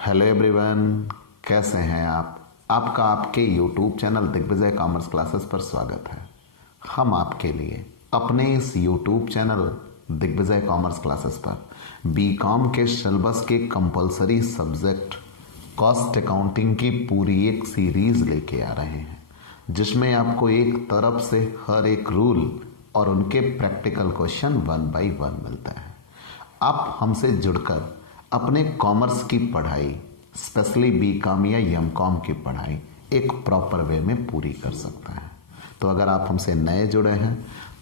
Hello everyone, कैसे हैं आप। आपका आपके YouTube channel Digvijay commerce classes पर स्वागत है। हम आपके लिए अपने इस YouTube channel Digvijay commerce classes पर बीकॉम के सिलेबस के कंपलसरी सब्जेक्ट कॉस्ट अकाउंटिंग की पूरी एक सीरीज लेके आ रहे हैं, जिसमें आपको एक तरफ से हर एक रूल और उनके प्रैक्टिकल क्वेश्चन 1 बाय 1 मिलता है। आप हमसे जुड़कर अपने कॉमर्स की पढ़ाई, स्पेशली बीकॉम या एमकॉम की पढ़ाई एक प्रॉपर वे में पूरी कर सकते हैं। तो अगर आप हमसे नए जुड़े हैं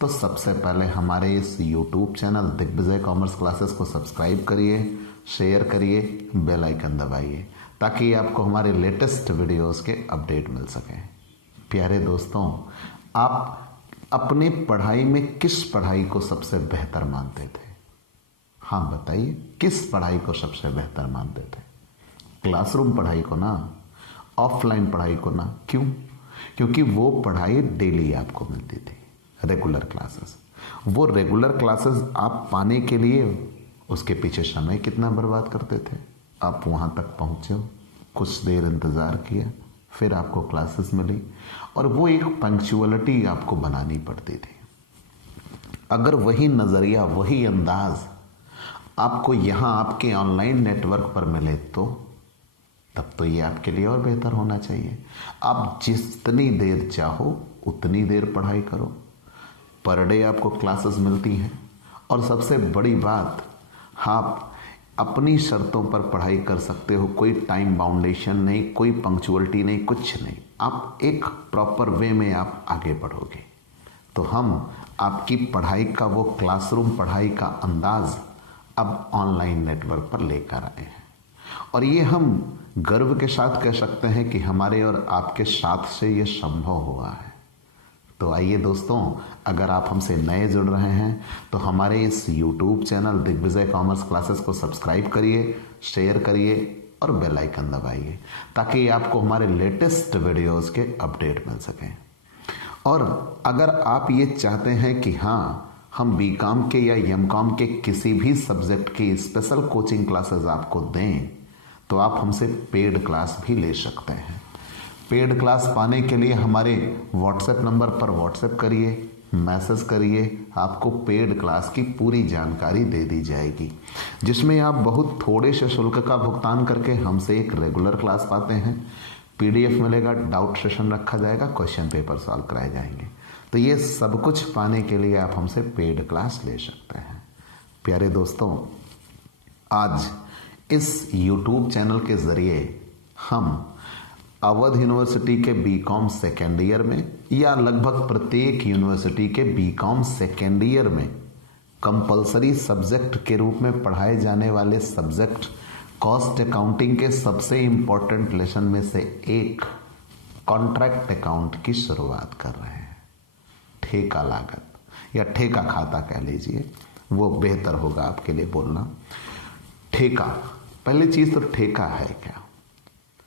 तो सबसे पहले हमारे इस YouTube channel Digvijay commerce classes को सब्सक्राइब करिए, शेयर करिए, बेल आइकन दबाइए ताकि आपको हमारे लेटेस्ट वीडियोस के अपडेट मिल सकें। प्यारे दोस्तों, आप अपने पढ़ाई में किस पढ़ाई को सबसे बेहतर मानते थे? हाँ बताइए, किस पढ़ाई को सबसे बेहतर मानते थे? क्लासरूम पढ़ाई को ना, ऑफलाइन पढ़ाई को ना। क्यों? क्योंकि वो पढ़ाई डेली आपको मिलती थी, रेगुलर क्लासेस। वो रेगुलर क्लासेस आप पाने के लिए उसके पीछे समय कितना बर्बाद करते थे। आप वहाँ तक पहुँचे, कुछ देर इंतज़ार किया, फिर आपको क्लासेस मिली और वो एक पंक्चुअलिटी आपको बनानी पड़ती थी। अगर वही नज़रिया, वही अंदाज़ आपको यहाँ आपके ऑनलाइन नेटवर्क पर मिले तो तब तो ये आपके लिए और बेहतर होना चाहिए। आप जितनी देर चाहो उतनी देर पढ़ाई करो, पर डे आपको क्लासेस मिलती हैं। और सबसे बड़ी बात, आप अपनी शर्तों पर पढ़ाई कर सकते हो। कोई टाइम बाउंडेशन नहीं, कोई पंक्चुअलिटी नहीं, कुछ नहीं। आप एक प्रॉपर वे में आप आगे बढ़ोगे। तो हम आपकी पढ़ाई का वो क्लासरूम पढ़ाई का अंदाज अब ऑनलाइन नेटवर्क पर लेकर आए हैं और ये हम गर्व के साथ कह सकते हैं कि हमारे और आपके साथ से ये संभव हुआ है। तो आइए दोस्तों, अगर आप हमसे नए जुड़ रहे हैं तो हमारे इस YouTube channel Digvijay commerce classes को सब्सक्राइब करिए, शेयर करिए और बेल आइकन दबाइए ताकि आपको हमारे लेटेस्ट वीडियोस के अपडेट मिल सकें। और अगर आप ये चाहते हैं कि हाँ, हम बीकॉम के या एमकॉम के किसी भी सब्जेक्ट की स्पेशल कोचिंग क्लासेस आपको दें तो आप हमसे पेड क्लास भी ले सकते हैं। पेड क्लास पाने के लिए हमारे व्हाट्सएप नंबर पर व्हाट्सएप करिए, मैसेज करिए, आपको पेड क्लास की पूरी जानकारी दे दी जाएगी, जिसमें आप बहुत थोड़े से शुल्क का भुगतान करके हमसे एक रेगुलर क्लास पाते हैं। PDF मिलेगा, डाउट सेशन रखा जाएगा, क्वेश्चन पेपर सॉल्व कराए जाएंगे। तो ये सब कुछ पाने के लिए आप हमसे पेड क्लास ले सकते हैं। प्यारे दोस्तों, आज इस YouTube चैनल के ज़रिए हम अवध यूनिवर्सिटी के बीकॉम सेकेंड ईयर में या लगभग प्रत्येक यूनिवर्सिटी के बीकॉम सेकेंड ईयर में कंपलसरी सब्जेक्ट के रूप में पढ़ाए जाने वाले सब्जेक्ट कॉस्ट अकाउंटिंग के सबसे इम्पोर्टेंट लेसन में से एक कॉन्ट्रैक्ट अकाउंट की शुरुआत कर रहे हैं। ठेका लागत या ठेका खाता कह लीजिए, वो बेहतर होगा आपके लिए बोलना। ठेका, पहली चीज तो ठेका है क्या?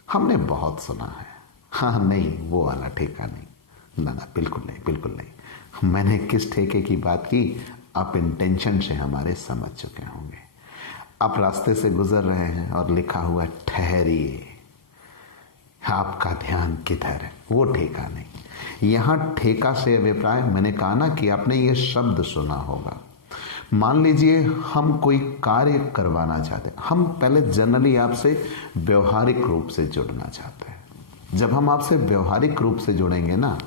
हमने बहुत सुना है। हाँ नहीं, वो वाला ठेका नहीं, ना ना, बिल्कुल नहीं, बिल्कुल नहीं। मैंने किस ठेके की बात की आप इंटेंशन से हमारे समझ चुके होंगे। आप रास्ते से गुजर रहे हैं और लिखा हुआ ठहरिए, आपका ध्यान किधर है, वो ठेका नहीं। यहाँ ठेका से अभिप्राय, मैंने कहा ना कि आपने ये शब्द सुना होगा। मान लीजिए हम कोई कार्य करवाना चाहते हैं, हम पहले जनरली आपसे व्यवहारिक रूप से जुड़ना चाहते हैं। जब हम आपसे व्यवहारिक रूप से जुड़ेंगे ना,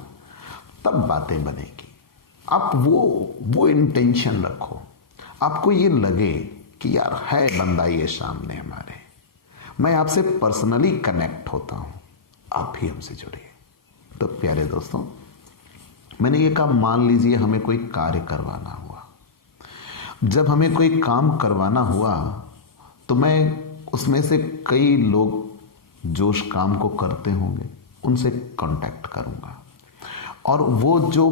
तब बातें बनेगी। आप वो इंटेंशन रखो, आपको ये लगे कि यार है बंदा ये सामने हमारे, मैं आपसे पर्सनली कनेक्ट होता हूं, आप भी हमसे जुड़िए। तो प्यारे दोस्तों, मैंने ये कहा, मान लीजिए हमें कोई कार्य करवाना हुआ। जब हमें कोई काम करवाना हुआ तो मैं उसमें से कई लोग जो उस काम को करते होंगे उनसे कांटेक्ट करूंगा और वो जो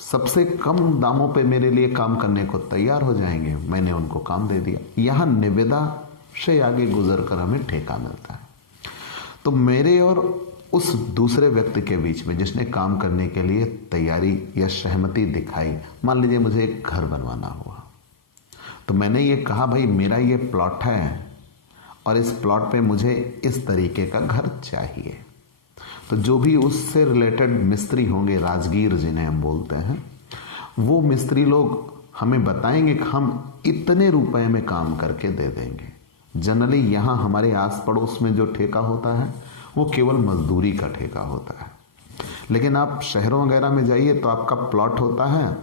सबसे कम दामों पे मेरे लिए काम करने को तैयार हो जाएंगे, मैंने उनको काम दे दिया। यहाँ निविदा से आगे गुजर कर हमें ठेका मिलता है। तो मेरे और उस दूसरे व्यक्ति के बीच में जिसने काम करने के लिए तैयारी या सहमति दिखाई, मान लीजिए मुझे एक घर बनवाना हुआ तो मैंने ये कहा, भाई मेरा ये प्लॉट है और इस प्लॉट पे मुझे इस तरीके का घर चाहिए। तो जो भी उससे रिलेटेड मिस्त्री होंगे, राजगीर जिन्हें हम बोलते हैं, वो मिस्त्री लोग हमें बताएंगे कि हम इतने रुपए में काम करके दे देंगे। जनरली यहाँ हमारे आस पड़ोस में जो ठेका होता है वो केवल मजदूरी का ठेका होता है, लेकिन आप शहरों वगैरह में जाइए तो आपका प्लॉट होता है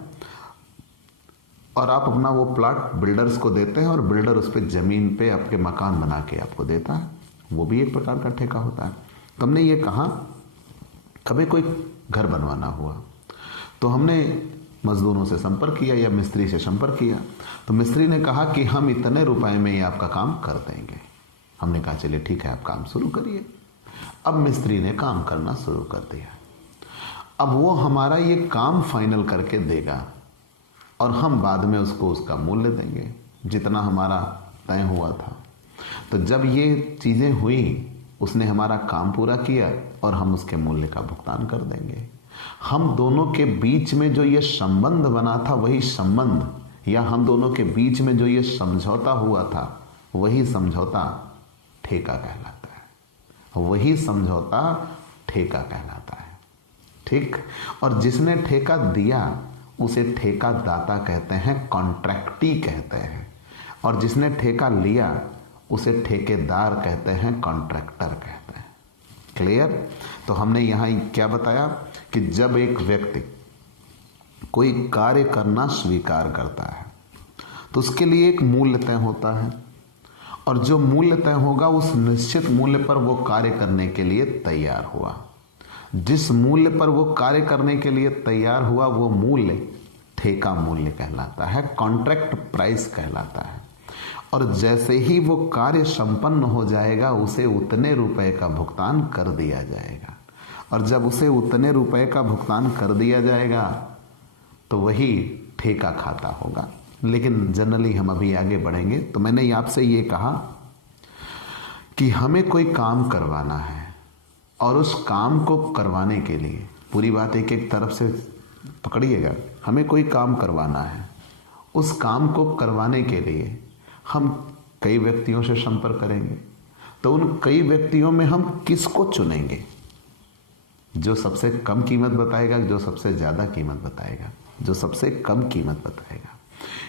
और आप अपना वो प्लॉट बिल्डर्स को देते हैं और बिल्डर उस पर जमीन पे आपके मकान बना के आपको देता है। वो भी एक प्रकार का ठेका होता है। तो हमने ये कहा कभी कोई घर बनवाना हुआ तो हमने मजदूरों से संपर्क किया या मिस्त्री से संपर्क किया, तो मिस्त्री ने कहा कि हम इतने रुपए में ये आपका काम कर देंगे। हमने कहा चलिए ठीक है, आप काम शुरू करिए। अब मिस्त्री ने काम करना शुरू कर दिया। अब वो हमारा ये काम फाइनल करके देगा और हम बाद में उसको उसका मूल्य देंगे जितना हमारा तय हुआ था। तो जब ये चीज़ें हुई, उसने हमारा काम पूरा किया और हम उसके मूल्य का भुगतान कर देंगे। हम दोनों के बीच में जो ये संबंध बना था वही संबंध, या हम दोनों के बीच में जो ये समझौता हुआ था वही समझौता ठेका कहलाता है। वही समझौता ठेका कहलाता है। ठीक। और जिसने ठेका दिया उसे ठेका दाता कहते हैं, कॉन्ट्रैक्टी कहते हैं, और जिसने ठेका लिया उसे ठेकेदार कहते हैं, कॉन्ट्रैक्टर कहते हैं। क्लियर? तो हमने यहाँ क्या बताया कि जब एक व्यक्ति कोई कार्य करना स्वीकार करता है तो उसके लिए एक मूल्य तय होता है, और जो मूल्य तय होगा उस निश्चित मूल्य पर वो कार्य करने के लिए तैयार हुआ। जिस मूल्य पर वो कार्य करने के लिए तैयार हुआ वो मूल्य ठेका मूल्य कहलाता है, कॉन्ट्रैक्ट प्राइस कहलाता है। और जैसे ही वो कार्य संपन्न हो जाएगा उसे उतने रुपए का भुगतान कर दिया जाएगा, और जब उसे उतने रुपए का भुगतान कर दिया जाएगा तो वही ठेका खाता होगा। लेकिन जनरली हम अभी आगे बढ़ेंगे तो मैंने आपसे ये कहा कि हमें कोई काम करवाना है और उस काम को करवाने के लिए, पूरी बात एक एक तरफ से पकड़िएगा, हमें कोई काम करवाना है, उस काम को करवाने के लिए हम कई व्यक्तियों से संपर्क करेंगे। तो उन कई व्यक्तियों में हम किसको चुनेंगे? जो सबसे कम कीमत बताएगा, जो सबसे ज़्यादा कीमत बताएगा, जो सबसे कम कीमत बताएगा।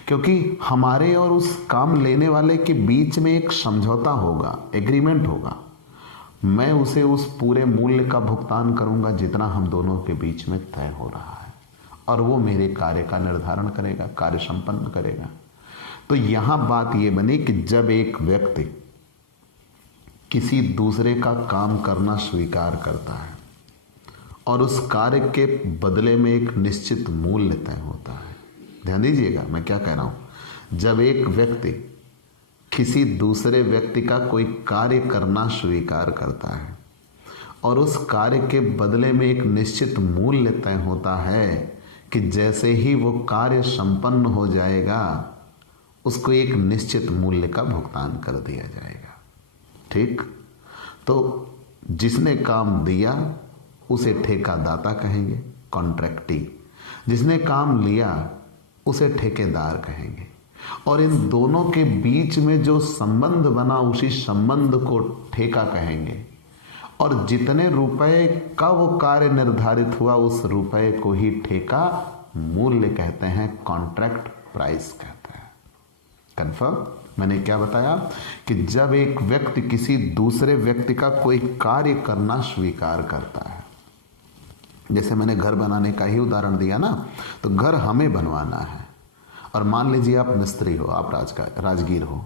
क्योंकि हमारे और उस काम लेने वाले के बीच में एक समझौता होगा, एग्रीमेंट होगा। मैं उसे उस पूरे मूल्य का भुगतान करूंगा जितना हम दोनों के बीच में तय हो रहा है, और वो मेरे कार्य का निर्धारण करेगा, कार्य संपन्न करेगा। तो यहां बात ये बनी कि जब एक व्यक्ति किसी दूसरे का काम करना स्वीकार करता है और उस कार्य के बदले में एक निश्चित मूल्य तय होता है। ध्यान दीजिएगा मैं क्या कह रहा हूं। जब एक व्यक्ति किसी दूसरे व्यक्ति का कोई कार्य करना स्वीकार करता है और उस कार्य के बदले में एक निश्चित मूल्य तय होता है कि जैसे ही वो कार्य संपन्न हो जाएगा उसको एक निश्चित मूल्य का भुगतान कर दिया जाएगा। ठीक। तो जिसने काम दिया उसे ठेकादाता कहेंगे, कॉन्ट्रैक्टी। जिसने काम लिया उसे ठेकेदार कहेंगे। और इन दोनों के बीच में जो संबंध बना उसी संबंध को ठेका कहेंगे। और जितने रुपए का वो कार्य निर्धारित हुआ उस रुपए को ही ठेका मूल्य कहते हैं, कॉन्ट्रैक्ट प्राइस कहते हैं। कंफर्म? मैंने क्या बताया कि जब एक व्यक्ति किसी दूसरे व्यक्ति का कोई कार्य करना स्वीकार करता है, जैसे मैंने घर बनाने का ही उदाहरण दिया ना, तो घर हमें बनवाना है और मान लीजिए आप मिस्त्री हो, आप राजगीर हो,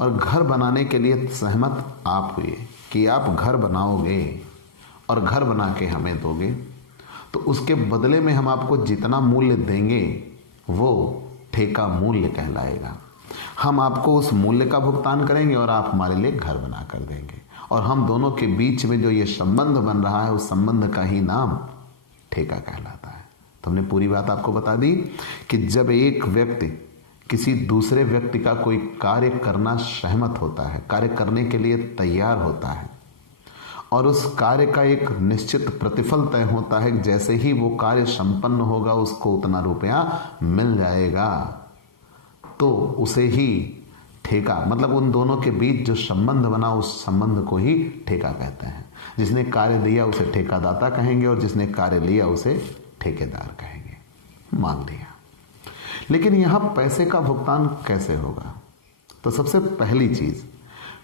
और घर बनाने के लिए सहमत आप हुए कि आप घर बनाओगे और घर बना के हमें दोगे, तो उसके बदले में हम आपको जितना मूल्य देंगे वो ठेका मूल्य कहलाएगा। हम आपको उस मूल्य का भुगतान करेंगे और आप हमारे लिए घर बना कर देंगे, और हम दोनों के बीच में जो ये संबंध बन रहा है उस संबंध का ही नाम ठेका कहलाता है। तो हमने पूरी बात आपको बता दी कि जब एक व्यक्ति किसी दूसरे व्यक्ति का कोई कार्य करना सहमत होता है, कार्य करने के लिए तैयार होता है, और उस कार्य का एक निश्चित प्रतिफल तय होता है, जैसे ही वो कार्य संपन्न होगा उसको उतना रुपया मिल जाएगा, तो उसे ही ठेका मतलब उन दोनों के बीच जो संबंध बना उस संबंध को ही ठेका कहते हैं। जिसने कार्य दिया उसे ठेकादाता कहेंगे और जिसने कार्य लिया उसे ठेकेदार कहेंगे। मान लिया। लेकिन यहां पैसे का भुगतान कैसे होगा? तो सबसे पहली चीज,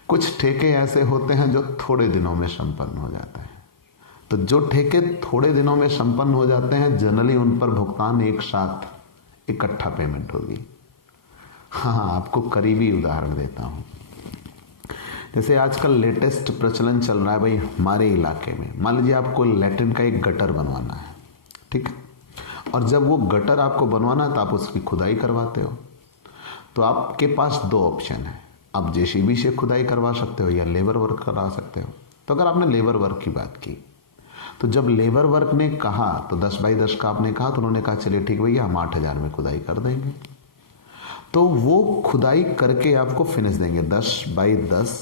कुछ ठेके ऐसे होते हैं जो थोड़े दिनों में संपन्न हो जाते हैं। तो जो ठेके थोड़े दिनों में संपन्न हो जाते हैं जनरली उन पर भुगतान एक साथ इकट्ठा पेमेंट होगी। हाँ, आपको करीबी उदाहरण देता हूं। जैसे आजकल लेटेस्ट प्रचलन चल रहा है भाई हमारे इलाके में, मान लीजिए आपको लैट्रिन का एक गटर बनवाना है, ठीक है, और जब वो गटर आपको बनवाना है तो आप उसकी खुदाई करवाते हो। तो आपके पास दो ऑप्शन है, आप जेसीबी से खुदाई करवा सकते हो या लेबर वर्क करा सकते हो। तो अगर आपने लेबर वर्क की बात की तो जब लेबर वर्क ने कहा तो 10 बाई 10 का आपने कहा तो उन्होंने कहा चलिए ठीक भैया हम 8,000 में खुदाई कर देंगे। तो वो खुदाई करके आपको फिनिश देंगे 10 बाई 10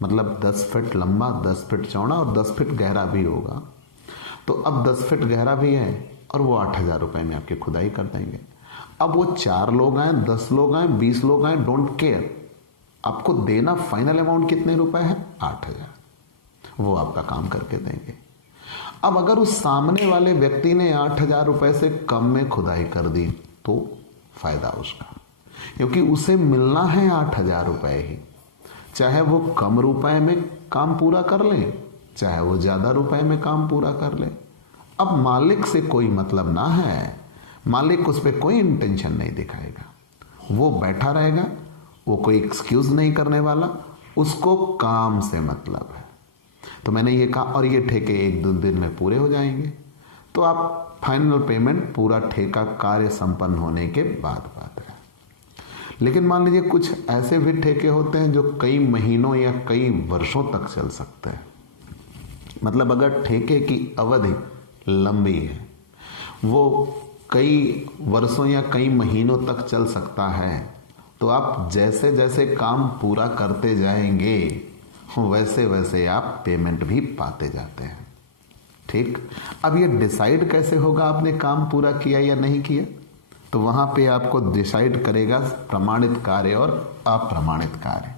मतलब 10 फीट लंबा, 10 फीट चौड़ा और 10 फीट गहरा भी होगा। तो अब 10 फीट गहरा भी है और वो 8,000 रुपये में आपकी खुदाई कर देंगे। अब वो 4 लोग आए, 10 लोग आए, 20 लोग आए, डोंट केयर, आपको देना फाइनल अमाउंट कितने रुपए है? 8,000। वो आपका काम करके देंगे। अब अगर उस सामने वाले व्यक्ति ने 8,000 रुपए से कम में खुदाई कर दी तो फायदा उसका, क्योंकि उसे मिलना है 8,000 रुपए ही, चाहे वो कम रुपए में काम पूरा कर ले चाहे वो ज्यादा रुपए में काम पूरा कर ले। अब मालिक से कोई मतलब ना है, मालिक उस पर कोई इंटेंशन नहीं दिखाएगा, वो बैठा रहेगा, वो कोई एक्सक्यूज नहीं करने वाला, उसको काम से मतलब है। तो मैंने ये कहा और ये ठेके 1-2 दिन में पूरे हो जाएंगे। तो आप फाइनल पेमेंट पूरा ठेका कार्य संपन्न होने के बाद बात है। लेकिन मान लीजिए कुछ ऐसे भी ठेके होते हैं जो कई महीनों या कई वर्षों तक चल सकते हैं। मतलब अगर ठेके की अवधि लंबी है, वो कई वर्षों या कई महीनों तक चल सकता है, तो आप जैसे जैसे काम पूरा करते जाएंगे वैसे वैसे आप पेमेंट भी पाते जाते हैं। ठीक, अब ये डिसाइड कैसे होगा आपने काम पूरा किया या नहीं किया? तो वहां पे आपको डिसाइड करेगा प्रमाणित कार्य और अप्रमाणित कार्य,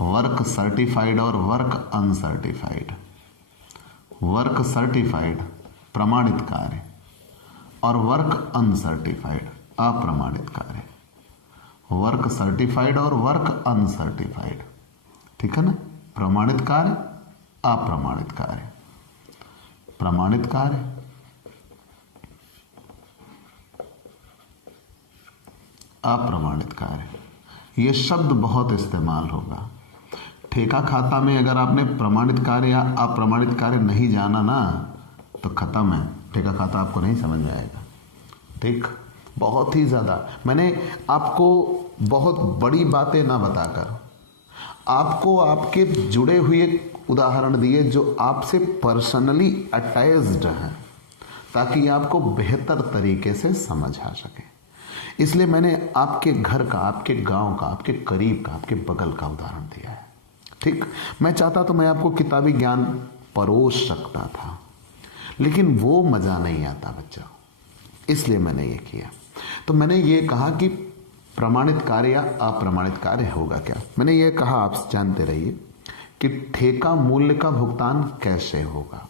वर्क सर्टिफाइड और वर्क अनसर्टिफाइड। वर्क सर्टिफाइड प्रमाणित कार्य और वर्क अनसर्टिफाइड अप्रमाणित कार्य। वर्क सर्टिफाइड और वर्क अनसर्टिफाइड, ठीक है ना? प्रमाणित कार्य, अप्रमाणित कार्य, प्रमाणित कार्य, अप्रमाणित कार्य। ये शब्द बहुत इस्तेमाल होगा ठेका खाता में। अगर आपने प्रमाणित कार्य या अप्रमाणित कार्य नहीं जाना ना तो खत्म है, ठेका खाता आपको नहीं समझ में आएगा। ठीक, बहुत ही ज्यादा मैंने आपको बहुत बड़ी बातें ना बताकर आपको आपके जुड़े हुए उदाहरण दिए जो आपसे पर्सनली अटैच्ड हैं, ताकि आपको बेहतर तरीके से समझ आ सके। इसलिए मैंने आपके घर का, आपके गांव का, आपके करीब का, आपके बगल का उदाहरण दिया है। ठीक, मैं चाहता तो मैं आपको किताबी ज्ञान परोस सकता था, लेकिन वो मजा नहीं आता बच्चा, इसलिए मैंने ये किया। तो मैंने ये कहा कि प्रमाणित कार्य या अप्रमाणित कार्य होगा क्या। मैंने ये कहा, आप जानते रहिए कि ठेका मूल्य का भुगतान कैसे होगा।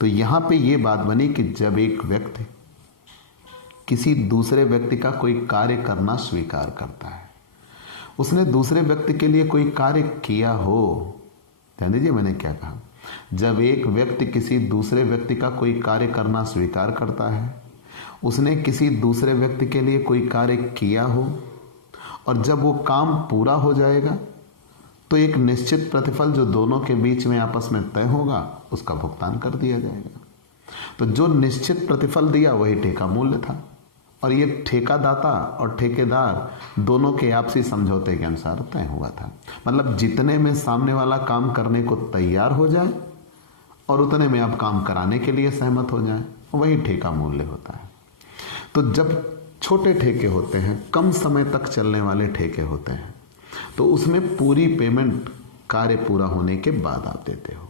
तो यहां पे ये बात बनी कि जब एक व्यक्ति किसी दूसरे व्यक्ति का कोई कार्य करना स्वीकार करता है, उसने दूसरे व्यक्ति के लिए कोई कार्य किया हो, ध्यान दीजिए मैंने क्या कहा, जब एक व्यक्ति किसी दूसरे व्यक्ति का कोई कार्य करना स्वीकार करता है, उसने किसी दूसरे व्यक्ति के लिए कोई कार्य किया हो और जब वो काम पूरा हो जाएगा तो एक निश्चित प्रतिफल जो दोनों के बीच में आपस में तय होगा उसका भुगतान कर दिया जाएगा। तो जो निश्चित प्रतिफल दिया वही ठेका मूल्य था, और ये ठेकादाता और ठेकेदार दोनों के आपसी समझौते के अनुसार तय हुआ था। मतलब जितने में सामने वाला काम करने को तैयार हो जाए और उतने में आप काम कराने के लिए सहमत हो जाए, वही ठेका मूल्य होता है। तो जब छोटे ठेके होते हैं, कम समय तक चलने वाले ठेके होते हैं, तो उसमें पूरी पेमेंट कार्य पूरा होने के बाद आप देते हो।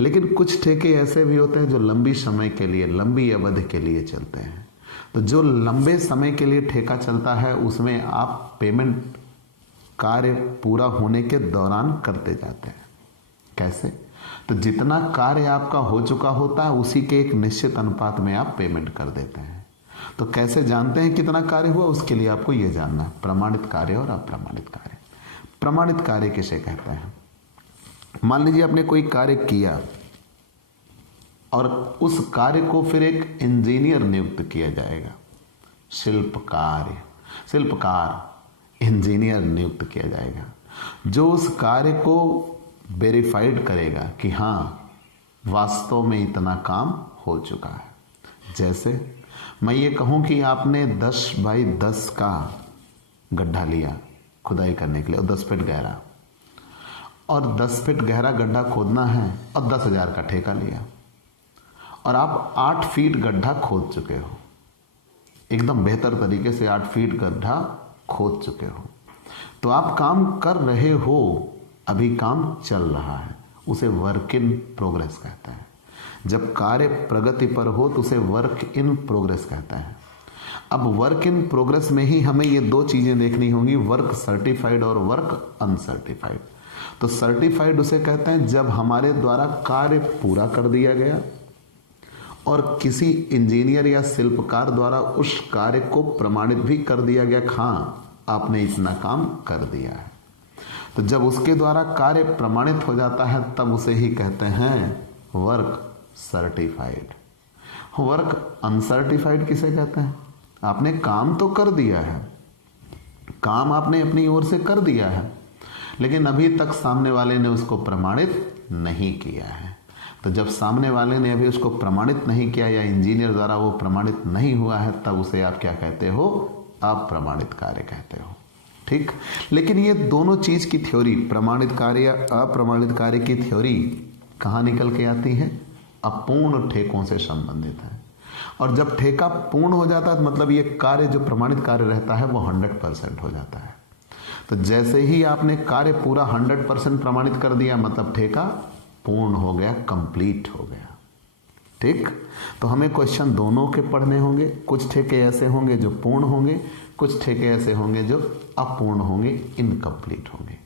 लेकिन कुछ ठेके ऐसे भी होते हैं जो लंबी समय के लिए, लंबी अवधि के लिए चलते हैं। तो जो लंबे समय के लिए ठेका चलता है उसमें आप पेमेंट कार्य पूरा होने के दौरान करते जाते हैं। कैसे? तो जितना कार्य आपका हो चुका होता है उसी के एक निश्चित अनुपात में आप पेमेंट कर देते हैं। तो कैसे जानते हैं कितना कार्य हुआ? उसके लिए आपको यह जानना है प्रमाणित कार्य और अप्रमाणित कार्य। प्रमाणित कार्य किसे कहते हैं? मान लीजिए आपने कोई कार्य किया और उस कार्य को फिर एक इंजीनियर नियुक्त किया जाएगा। शिल्पकार इंजीनियर नियुक्त किया जाएगा जो उस कार्य को वेरीफाइड करेगा कि हाँ वास्तव में इतना काम हो चुका है। जैसे मैं ये कहूँ कि आपने 10 बाई 10 का गड्ढा लिया खुदाई करने के लिए और 10 फीट गहरा, और 10 फीट गहरा गड्ढा खोदना है और 10,000 का ठेका लिया, और आप 8 फीट गड्ढा खोद चुके हो, एकदम बेहतर तरीके से 8 फीट गड्ढा खोद चुके हो। तो आप काम कर रहे हो, अभी काम चल रहा है, उसे वर्क इन प्रोग्रेस कहता है। जब कार्य प्रगति पर हो तो उसे वर्क इन प्रोग्रेस कहता है। अब वर्क इन प्रोग्रेस में ही हमें ये दो चीजें देखनी होंगी, वर्क सर्टिफाइड और वर्क अनसर्टिफाइड। तो सर्टिफाइड उसे कहते हैं जब हमारे द्वारा कार्य पूरा कर दिया गया और किसी इंजीनियर या शिल्पकार द्वारा उस कार्य को प्रमाणित भी कर दिया गया, हाँ आपने इतना काम कर दिया है। तो जब उसके द्वारा कार्य प्रमाणित हो जाता है तब उसे ही कहते हैं वर्क सर्टिफाइड। वर्क अनसर्टिफाइड किसे कहते हैं? आपने काम तो कर दिया है, काम आपने अपनी ओर से कर दिया है, लेकिन अभी तक सामने वाले ने उसको प्रमाणित नहीं किया है। तो जब सामने वाले ने अभी उसको प्रमाणित नहीं किया या इंजीनियर द्वारा वो प्रमाणित नहीं हुआ है, तब उसे आप क्या कहते हो? अप्रमाणित कार्य कहते हो। ठीक। लेकिन ये दोनों चीज की थ्योरी, प्रमाणित कार्य या अप्रमाणित कार्य की थ्योरी कहाँ निकल के आती है? अपूर्ण ठेकों से संबंधित है। और जब ठेका पूर्ण हो जाता है मतलब ये कार्य जो प्रमाणित कार्य रहता है वो 100% हो जाता है। तो जैसे ही आपने कार्य पूरा 100% प्रमाणित कर दिया मतलब ठेका पूर्ण हो गया, कंप्लीट हो गया। ठीक। तो हमें क्वेश्चन दोनों के पढ़ने होंगे। कुछ ठेके ऐसे होंगे जो पूर्ण होंगे, कुछ ठेके ऐसे होंगे जो अपूर्ण होंगे, इनकम्प्लीट होंगे।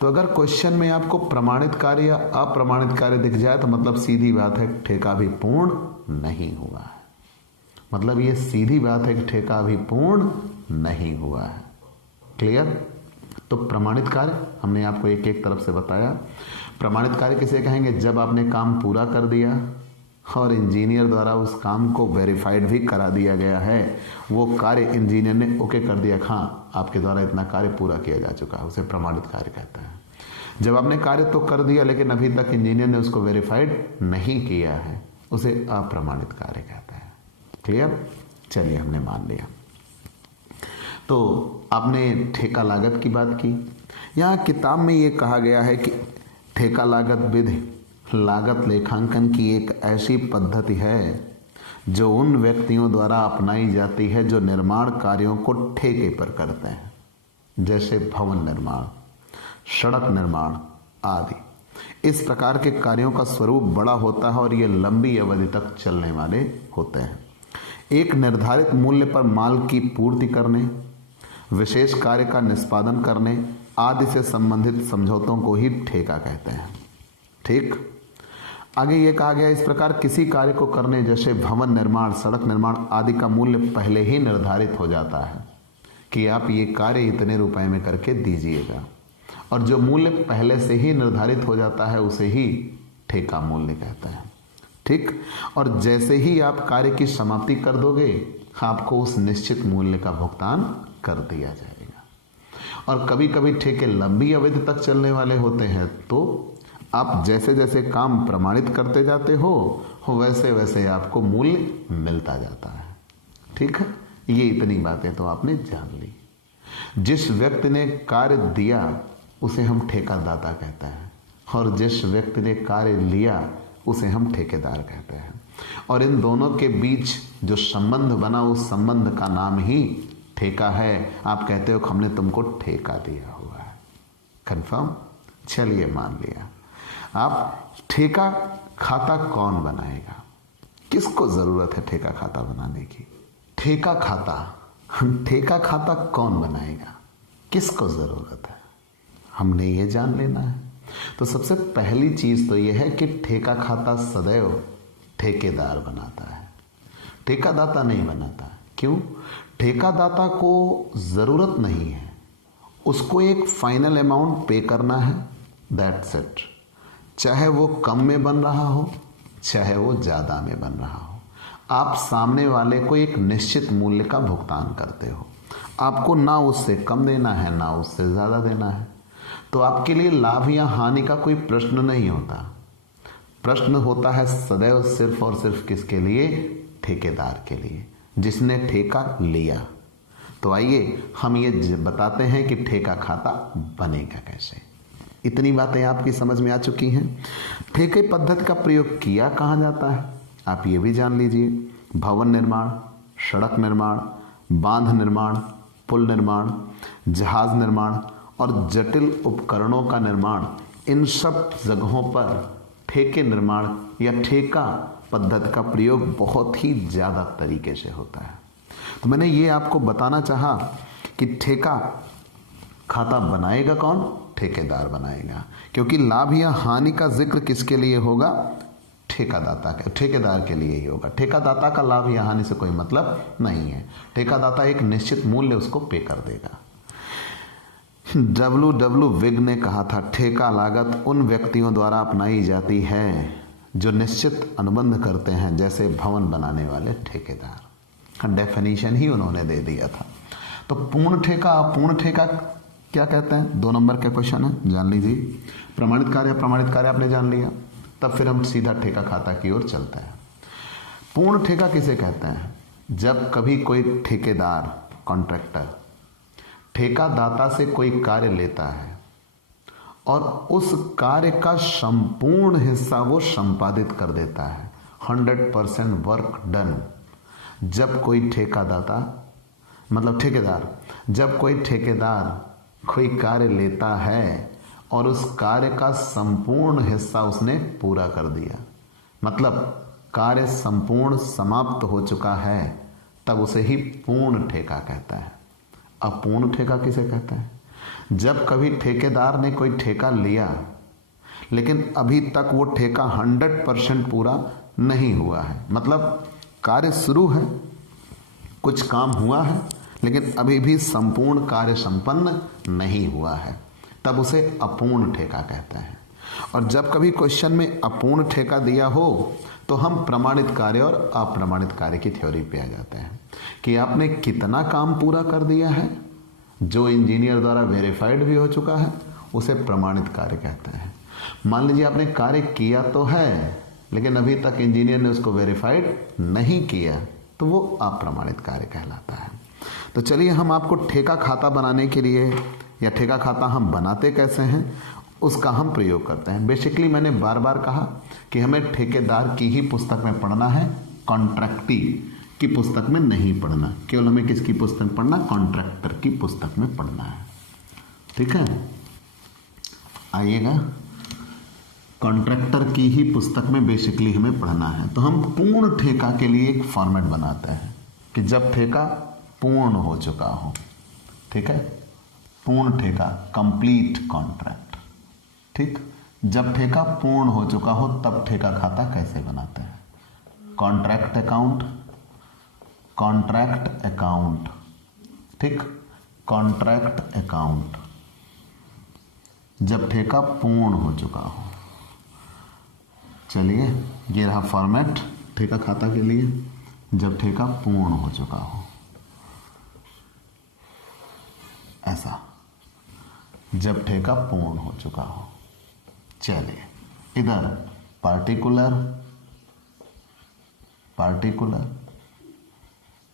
तो अगर क्वेश्चन में आपको प्रमाणित कार्य या अप्रमाणित कार्य दिख जाए तो मतलब सीधी बात है ठेका भी पूर्ण नहीं हुआ है। मतलब ये सीधी बात है कि ठेका भी पूर्ण नहीं हुआ है। क्लियर? तो प्रमाणित कार्य हमने आपको एक एक तरफ से बताया। प्रमाणित कार्य किसे कहेंगे? जब आपने काम पूरा कर दिया और इंजीनियर द्वारा उस काम को वेरीफाइड भी करा दिया गया है, वो कार्य इंजीनियर ने ओके कर दिया, हाँ आपके द्वारा इतना कार्य पूरा किया जा चुका है, उसे प्रमाणित कार्य कहता है। जब आपने कार्य तो कर दिया लेकिन अभी तक इंजीनियर ने उसको वेरीफाइड नहीं किया है, उसे अप्रमाणित कार्य कहता है। क्लियर? चलिए हमने मान लिया। तो आपने ठेका लागत की बात की। यहाँ किताब में ये कहा गया है कि ठेका लागत विधि लागत लेखांकन की एक ऐसी पद्धति है जो उन व्यक्तियों द्वारा अपनाई जाती है जो निर्माण कार्यों को ठेके पर करते हैं, जैसे भवन निर्माण, सड़क निर्माण आदि। इस प्रकार के कार्यों का स्वरूप बड़ा होता है और ये लंबी अवधि तक चलने वाले होते हैं। एक निर्धारित मूल्य पर माल की पूर्ति करने, विशेष कार्य का निष्पादन करने आदि से संबंधित समझौतों को ही ठेका कहते हैं। ठीक। आगे ये कहा गया इस प्रकार किसी कार्य को करने जैसे भवन निर्माण, सड़क निर्माण आदि का मूल्य पहले ही निर्धारित हो जाता है कि आप ये कार्य इतने रुपए में करके दीजिएगा, और जो मूल्य पहले से ही निर्धारित हो जाता है उसे ही ठेका मूल्य कहते हैं। ठीक। और जैसे ही आप कार्य की समाप्ति कर दोगे आपको उस निश्चित मूल्य का भुगतान कर दिया जाएगा। और कभी कभी ठेके लंबी अवधि तक चलने वाले होते हैं, तो आप जैसे जैसे काम प्रमाणित करते जाते हो वैसे वैसे आपको मूल्य मिलता जाता है। ठीक है, ये इतनी बातें तो आपने जान ली। जिस व्यक्ति ने कार्य दिया उसे हम ठेकादाता कहते हैं, और जिस व्यक्ति ने कार्य लिया उसे हम ठेकेदार कहते हैं। और इन दोनों के बीच जो संबंध बना उस संबंध का नाम ही ठेका है। आप कहते हो हमने तुमको ठेका दिया हुआ है। कंफर्म? चलिए मान लिया। आप ठेका खाता कौन बनाएगा? किसको जरूरत है ठेका खाता बनाने की? ठेका खाता कौन बनाएगा? किसको जरूरत है? हमने ये जान लेना है। तो सबसे पहली चीज तो यह है कि ठेका खाता सदैव ठेकेदार बनाता है, ठेकादाता नहीं बनाता। क्यों? ठेकादाता को जरूरत नहीं है, उसको एक फाइनल अमाउंट पे करना है, दैट्स इट। चाहे वो कम में बन रहा हो, चाहे वो ज्यादा में बन रहा हो, आप सामने वाले को एक निश्चित मूल्य का भुगतान करते हो। आपको ना उससे कम देना है, ना उससे ज्यादा देना है। तो आपके लिए लाभ या हानि का कोई प्रश्न नहीं होता। प्रश्न होता है सदैव सिर्फ और सिर्फ किसके लिए? ठेकेदार के लिए, जिसने ठेका लिया। तो आइए हम ये बताते हैं कि ठेका खाता बनेगा कैसे। इतनी बातें आपकी समझ में आ चुकी हैं। ठेके पद्धति का प्रयोग किया कहाँ जाता है, आप ये भी जान लीजिए। भवन निर्माण, सड़क निर्माण, बांध निर्माण, पुल निर्माण, जहाज निर्माण और जटिल उपकरणों का निर्माण, इन सब जगहों पर ठेके निर्माण या ठेका पद्धति का प्रयोग बहुत ही ज़्यादा तरीके से होता है। तो मैंने ये आपको बताना चाहा कि ठेका खाता बनाएगा कौन? ठेकेदार बनाएगा। क्योंकि लाभ या हानि का जिक्र किसके लिए होगा? ठेकेदार के लिए ही होगा। ठेकादाता का लाभ या हानि से कोई मतलब नहीं है। ठेकादाता एक निश्चित मूल्य उसको पे कर देगा। W विग ने कहा था, ठेका लागत उन व्यक्तियों द्वारा अपनाई जाती है जो निश्चित अनुबंध करते हैं, जैसे भवन बनाने वाले ठेकेदार। डेफिनेशन ही उन्होंने दे दिया था। तो पूर्ण ठेका, अपूर्ण ठेका क्या कहते हैं? 2 नंबर का क्वेश्चन है, जान लीजिए। प्रमाणित कार्य, अप्रमाणित कार्य आपने जान लिया। तब फिर हम सीधा ठेका खाता की ओर चलते हैं। पूर्ण ठेका किसे कहते हैं? जब कभी कोई ठेकेदार, कॉन्ट्रैक्टर, ठेकादाता से कोई कार्य लेता है और उस कार्य का संपूर्ण हिस्सा वो संपादित कर देता है, 100% वर्क डन। जब कोई ठेकादाता, मतलब ठेकेदार, जब कोई ठेकेदार कोई कार्य लेता है और उस कार्य का संपूर्ण हिस्सा उसने पूरा कर दिया, मतलब कार्य संपूर्ण समाप्त हो चुका है, तब उसे ही पूर्ण ठेका कहता है। अपूर्ण ठेका किसे कहते हैं? जब कभी ठेकेदार ने कोई ठेका लिया लेकिन अभी तक वो ठेका 100% पूरा नहीं हुआ है, मतलब कार्य शुरू है, कुछ काम हुआ है लेकिन अभी भी संपूर्ण कार्य संपन्न नहीं हुआ है, तब उसे अपूर्ण ठेका कहते हैं। और जब कभी क्वेश्चन में अपूर्ण ठेका दिया हो तो हम प्रमाणित कार्य और अप्रमाणित कार्य की थ्योरी पे आ जाते हैं कि आपने कितना काम पूरा कर दिया है, जो इंजीनियर द्वारा वेरीफाइड भी हो चुका है, उसे प्रमाणित कार्य कहते हैं। मान लीजिए आपने कार्य किया तो है लेकिन अभी तक इंजीनियर ने उसको वेरीफाइड नहीं किया, तो वो अप्रमाणित कार्य कहलाता है। तो चलिए हम आपको ठेका खाता बनाने के लिए, या ठेका खाता हम बनाते कैसे हैं, उसका हम प्रयोग करते हैं। बेसिकली मैंने बार बार कहा कि हमें ठेकेदार की ही पुस्तक में पढ़ना है, कॉन्ट्रैक्टी की पुस्तक में नहीं पढ़ना। केवल हमें किसकी पुस्तक में पढ़ना? कॉन्ट्रैक्टर की पुस्तक में पढ़ना है। ठीक है, आइएगा, कॉन्ट्रैक्टर की ही पुस्तक में बेसिकली हमें पढ़ना है। तो हम पूर्ण ठेका के लिए एक फॉर्मेट बनाते हैं कि जब ठेका पूर्ण हो चुका हो, ठीक है, पूर्ण ठेका, कंप्लीट कॉन्ट्रैक्ट। ठीक, जब ठेका पूर्ण हो चुका हो तब ठेका खाता कैसे बनाते हैं? कॉन्ट्रैक्ट अकाउंट, कॉन्ट्रैक्ट अकाउंट, ठीक, कॉन्ट्रैक्ट अकाउंट, जब ठेका पूर्ण हो चुका हो। चलिए, ये रहा फॉर्मेट ठेका खाता के लिए, जब ठेका पूर्ण हो चुका हो, ऐसा, जब ठेका पूर्ण हो चुका हो। चलिए, इधर पार्टिकुलर, पार्टिकुलर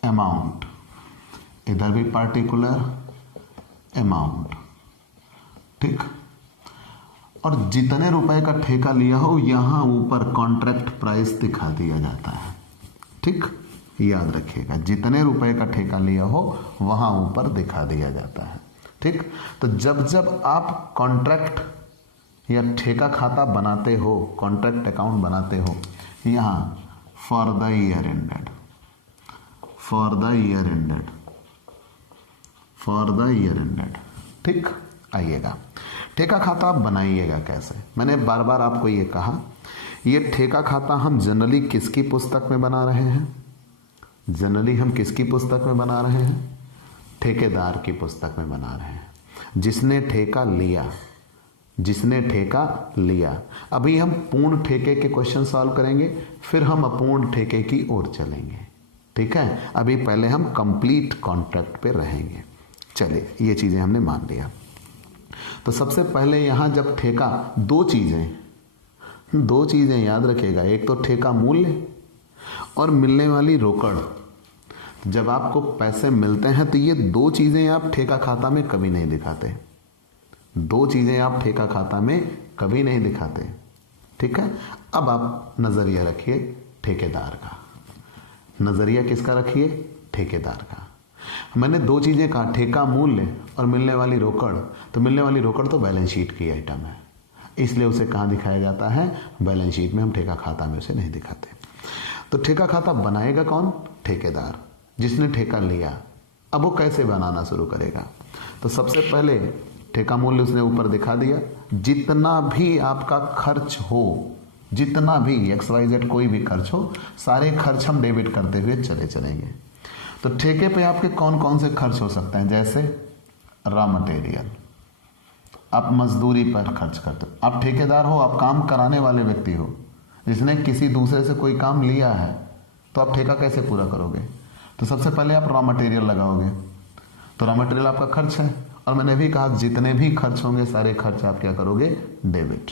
अमाउंट, इधर भी पार्टिकुलर अमाउंट, ठीक, और जितने रुपए का ठेका लिया हो यहां ऊपर कॉन्ट्रैक्ट प्राइस दिखा दिया जाता है। ठीक, याद रखिएगा, जितने रुपए का ठेका लिया हो वहां ऊपर दिखा दिया जाता है। ठीक, तो जब जब आप कॉन्ट्रैक्ट या ठेका खाता बनाते हो, कॉन्ट्रैक्ट अकाउंट बनाते हो, यहां for the year ended, for the year ended, for the year ended. ठीक, आइएगा, ठेका खाता आप बनाइएगा कैसे? मैंने बार बार आपको ये कहा, ये ठेका खाता हम जनरली किसकी पुस्तक में बना रहे हैं? जनरली हम किसकी पुस्तक में बना रहे हैं? ठेकेदार की पुस्तक में बना रहे हैं, जिसने ठेका लिया, जिसने ठेका लिया। अभी हम पूर्ण ठेके के क्वेश्चन सॉल्व करेंगे, फिर हम अपूर्ण ठेके की ओर चलेंगे, ठीक है? अभी पहले हम कंप्लीट कॉन्ट्रैक्ट पे रहेंगे। चलिए, ये चीजें हमने मान लिया। तो सबसे पहले यहां जब ठेका, दो चीजें याद रखिएगा, एक तो ठेका मूल्य और मिलने वाली रोकड़। जब आपको पैसे मिलते हैं तो ये दो चीजें आप ठेका खाता में कभी नहीं दिखाते, दो चीजें आप ठेका खाता में कभी नहीं दिखाते, ठीक है? अब आप नजरिया रखिए ठेकेदार का। नजरिया किसका रखिए? ठेकेदार का। मैंने दो चीजें कहा, ठेका मूल्य और मिलने वाली रोकड़। तो मिलने वाली रोकड़ तो बैलेंस शीट की आइटम है, इसलिए उसे कहां दिखाया जाता है? बैलेंस शीट में। हम ठेका खाता में उसे नहीं दिखाते। तो ठेका खाता बनाएगा कौन? ठेकेदार, जिसने ठेका लिया। अब वो कैसे बनाना शुरू करेगा? तो सबसे पहले ठेका मूल्य उसने ऊपर दिखा दिया। जितना भी आपका खर्च हो, जितना भी XYZ कोई भी खर्च हो, सारे खर्च हम डेबिट करते हुए चले चलेंगे। तो ठेके पे आपके कौन कौन से खर्च हो सकते हैं? जैसे रॉ मटेरियल, आप मजदूरी पर खर्च करते हो, आप ठेकेदार हो, आप काम कराने वाले व्यक्ति हो, जिसने किसी दूसरे से कोई काम लिया है, तो आप ठेका कैसे पूरा करोगे? तो सबसे पहले आप रॉ मटेरियल लगाओगे। तो रॉ मटेरियल आपका खर्च है, और मैंने भी कहा जितने भी खर्च होंगे सारे खर्च आप क्या करोगे? डेबिट।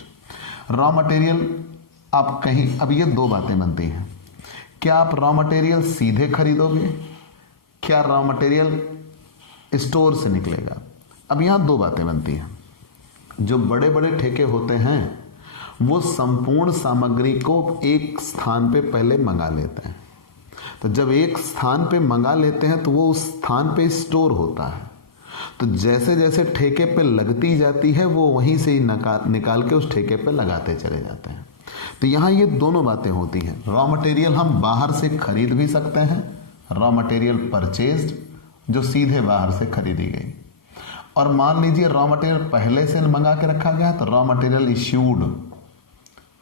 रॉ मटेरियल आप कहीं, अब ये दो बातें बनती हैं, क्या आप रॉ मटेरियल सीधे खरीदोगे, क्या रॉ मटेरियल स्टोर से निकलेगा? अब यहां दो बातें बनती हैं। जो बड़े बड़े ठेके होते हैं वो संपूर्ण सामग्री को एक स्थान पे पहले मंगा लेते हैं। तो जब एक स्थान पे मंगा लेते हैं तो वो उस स्थान पे स्टोर होता है। तो जैसे जैसे ठेके पे लगती जाती है वो वहीं से ही निकाल के उस ठेके पे लगाते चले जाते हैं। तो यहाँ ये दोनों बातें होती हैं। रॉ मटेरियल हम बाहर से खरीद भी सकते हैं, रॉ मटेरियल परचेज्ड, जो सीधे बाहर से खरीदी गई। और मान लीजिए रॉ मटेरियल पहले से मंगा के रखा गया, तो raw material issued,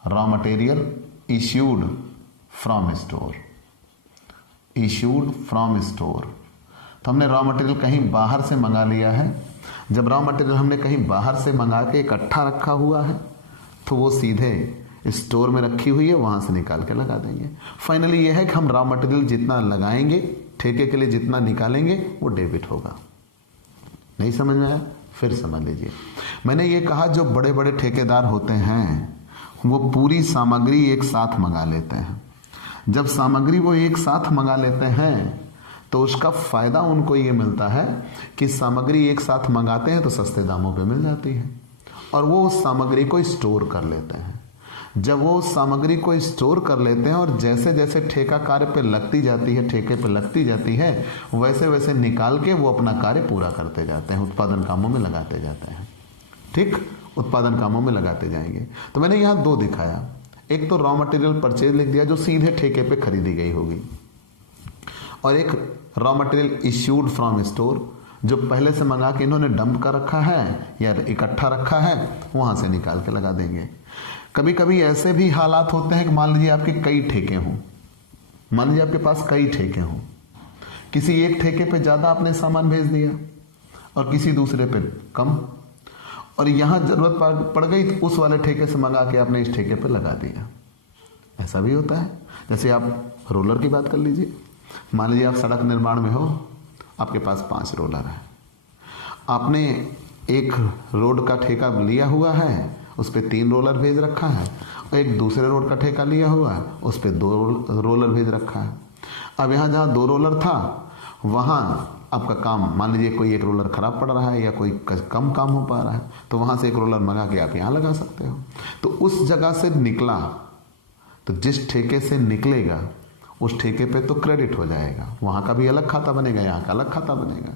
raw material issued from store, issued from store. तो हमने रॉ मटेरियल कहीं बाहर से मंगा लिया है। जब रॉ मटेरियल हमने कहीं बाहर से मंगा के इकट्ठा रखा हुआ है तो वो सीधे स्टोर में रखी हुई है, वहां से निकाल के लगा देंगे। फाइनली ये है कि हम रॉ मटेरियल जितना लगाएंगे, ठेके के लिए जितना निकालेंगे, वो डेबिट होगा। नहीं समझ में आया? फिर समझ लीजिए। मैंने ये कहा जो बड़े बड़े ठेकेदार होते हैं वो पूरी सामग्री एक साथ मंगा लेते हैं। जब सामग्री वो एक साथ मंगा लेते हैं तो उसका फायदा उनको ये मिलता है कि सामग्री एक साथ मंगाते हैं तो सस्ते दामों पे मिल जाती है, और वो उस सामग्री को स्टोर कर लेते हैं। जब वो उस सामग्री को स्टोर कर लेते हैं और जैसे जैसे ठेका कार्य पे लगती जाती है, ठेके पे लगती जाती है, वैसे वैसे निकाल के वो अपना कार्य पूरा करते जाते हैं, उत्पादन कामों में लगाते जाते हैं। ठीक, उत्पादन कामों में लगाते जाएंगे। तो मैंने यहाँ दो दिखाया, एक तो रॉ मटेरियल परचेज लिख दिया जो सीधे ठेके पे खरीदी गई होगी, और एक raw material issued from store जो पहले से मंगा के इन्होंने डंप कर रखा है या इकट्ठा रखा है, वहां से निकाल के लगा देंगे। कभी कभी ऐसे भी हालात होते हैं कि मान लीजिए आपके कई ठेके हों, मान लीजिए आपके पास कई ठेके हों, किसी एक ठेके पे ज्यादा आपने सामान भेज दिया और किसी दूसरे पे कम, और यहां जरूरत पड़ गई तो उस वाले ठेके से मंगा के आपने इस ठेके पे लगा दिया। ऐसा भी होता है। जैसे आप रोलर की बात कर लीजिए, मान लीजिए आप सड़क निर्माण में हो, आपके पास 5 रोलर है, आपने एक रोड का ठेका लिया हुआ है, उस पर 3 रोलर भेज रखा है, और एक दूसरे रोड का ठेका लिया हुआ है, उस पर 2 रोलर भेज रखा है। अब यहाँ जहाँ 2 रोलर था वहाँ आपका काम, मान लीजिए कोई एक रोलर खराब पड़ रहा है या कोई कम काम हो पा रहा है, तो वहाँ से एक रोलर मंगा के आप यहाँ लगा सकते हो। तो उस जगह से निकला तो जिस ठेके से निकलेगा उस ठेके पे तो क्रेडिट हो जाएगा, वहाँ का भी अलग खाता बनेगा, यहाँ का अलग खाता बनेगा,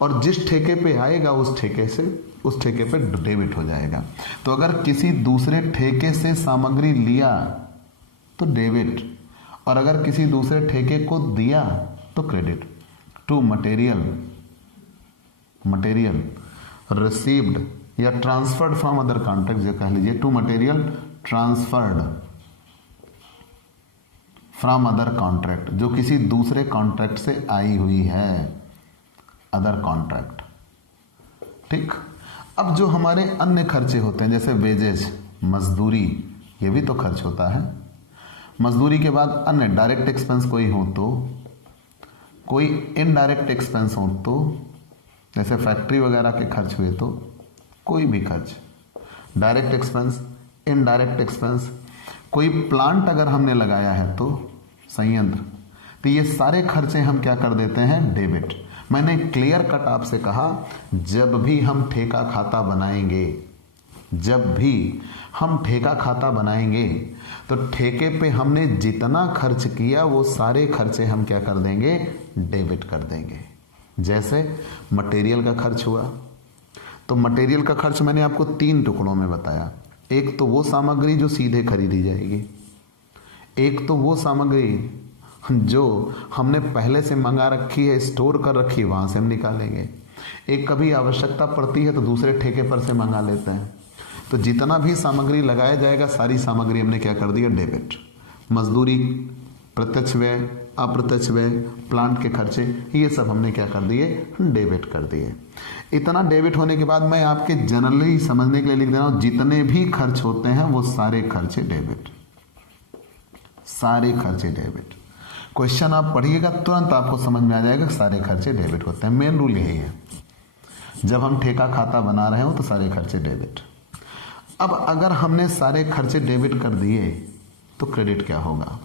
और जिस ठेके पे आएगा उस ठेके पे डेबिट हो जाएगा। तो अगर किसी दूसरे ठेके से सामग्री लिया तो डेबिट, और अगर किसी दूसरे ठेके को दिया तो क्रेडिट। टू मटेरियल रिसीव्ड या ट्रांसफर्ड फ्रॉम अदर कॉन्ट्रैक्ट जो कह लीजिए, to material transferred from other contract, जो किसी दूसरे कॉन्ट्रैक्ट से आई हुई है, अदर कॉन्ट्रैक्ट। ठीक। अब जो हमारे अन्य खर्चे होते हैं जैसे वेजेज, मजदूरी, ये भी तो खर्च होता है। मजदूरी के बाद अन्य डायरेक्ट एक्सपेंस कोई हो तो, कोई इनडायरेक्ट एक्सपेंस हो तो, जैसे फैक्ट्री वगैरह के खर्च हुए तो, कोई भी खर्च, डायरेक्ट एक्सपेंस, इनडायरेक्ट एक्सपेंस, कोई प्लांट अगर हमने लगाया है तो, संयंत्र, तो ये सारे खर्चे हम क्या कर देते हैं, डेबिट। मैंने क्लियर कट आपसे कहा, जब भी हम ठेका खाता बनाएंगे, जब भी हम ठेका खाता बनाएंगे तो ठेके पे हमने जितना खर्च किया वो सारे खर्चे हम क्या कर देंगे, डेबिट कर देंगे। जैसे मटेरियल का खर्च हुआ, तो मटेरियल का खर्च मैंने आपको 3 टुकड़ों में बताया। एक तो वो सामग्री जो सीधे खरीदी जाएगी, एक तो वो सामग्री जो हमने पहले से मंगा रखी है, स्टोर कर रखी है, वहां से हम निकालेंगे, एक कभी आवश्यकता पड़ती है तो दूसरे ठेके पर से मंगा लेते हैं। तो जितना भी सामग्री लगाया जाएगा सारी सामग्री हमने क्या कर दिया, डेबिट। मजदूरी, प्रत्यक्ष व्यय, अप्रत्यक्ष व्यय, प्लांट के खर्चे, ये सब हमने क्या कर दिए, डेबिट कर दिए। इतना डेबिट होने के बाद मैं आपके जनरली समझने के लिए लिख दे रहा हूं, जितने भी खर्च होते हैं वो सारे खर्चे डेबिट, सारे खर्चे डेबिट। क्वेश्चन आप पढ़िएगा तुरंत आपको समझ में आ जाएगा सारे खर्चे डेबिट होते हैं। मेन रूल यही है, जब हम ठेका खाता बना रहे हो तो सारे खर्चे डेबिट। अब अगर हमने सारे खर्चे डेबिट कर दिए तो क्रेडिट क्या होगा।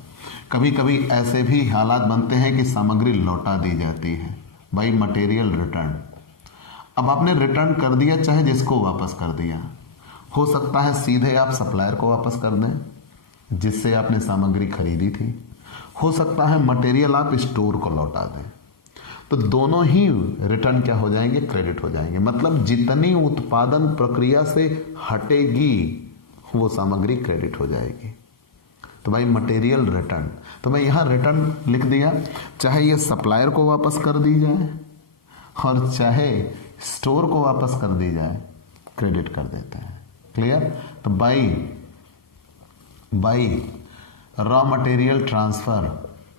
कभी कभी ऐसे भी हालात बनते हैं कि सामग्री लौटा दी जाती है, बाई मटेरियल रिटर्न। अब आपने रिटर्न कर दिया, चाहे जिसको वापस कर दिया, हो सकता है सीधे आप सप्लायर को वापस कर दें जिससे आपने सामग्री खरीदी थी, हो सकता है मटेरियल आप स्टोर को लौटा दें। तो दोनों ही रिटर्न क्या हो जाएंगे, क्रेडिट हो जाएंगे। मतलब जितनी उत्पादन प्रक्रिया से हटेगी वो सामग्री क्रेडिट हो जाएगी। तो भाई मटेरियल रिटर्न, तो मैं यहाँ रिटर्न लिख दिया, चाहे ये सप्लायर को वापस कर दी जाए और चाहे स्टोर को वापस कर दी जाए, क्रेडिट कर देते हैं। क्लियर। तो बाई रॉ मटेरियल ट्रांसफर,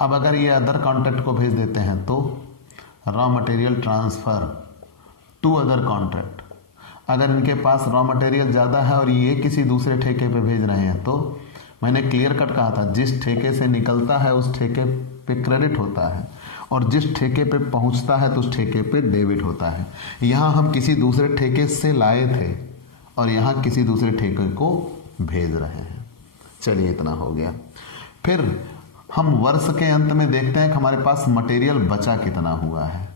अब अगर ये अदर कॉन्ट्रैक्ट को भेज देते हैं तो raw material transfer to other contract. अगर इनके पास रॉ मटेरियल ज़्यादा है और ये किसी दूसरे ठेके पे भेज रहे हैं तो मैंने क्लियर कट कहा था, जिस ठेके से निकलता है उस ठेके पे क्रेडिट होता है और जिस ठेके पे पहुंचता है तो उस ठेके पे डेबिट होता है। यहाँ हम किसी दूसरे ठेके से लाए थे और यहाँ किसी दूसरे ठेके को भेज रहे हैं। चलिए इतना हो गया। फिर हम वर्ष के अंत में देखते हैं कि हमारे पास मटेरियल बचा कितना हुआ है।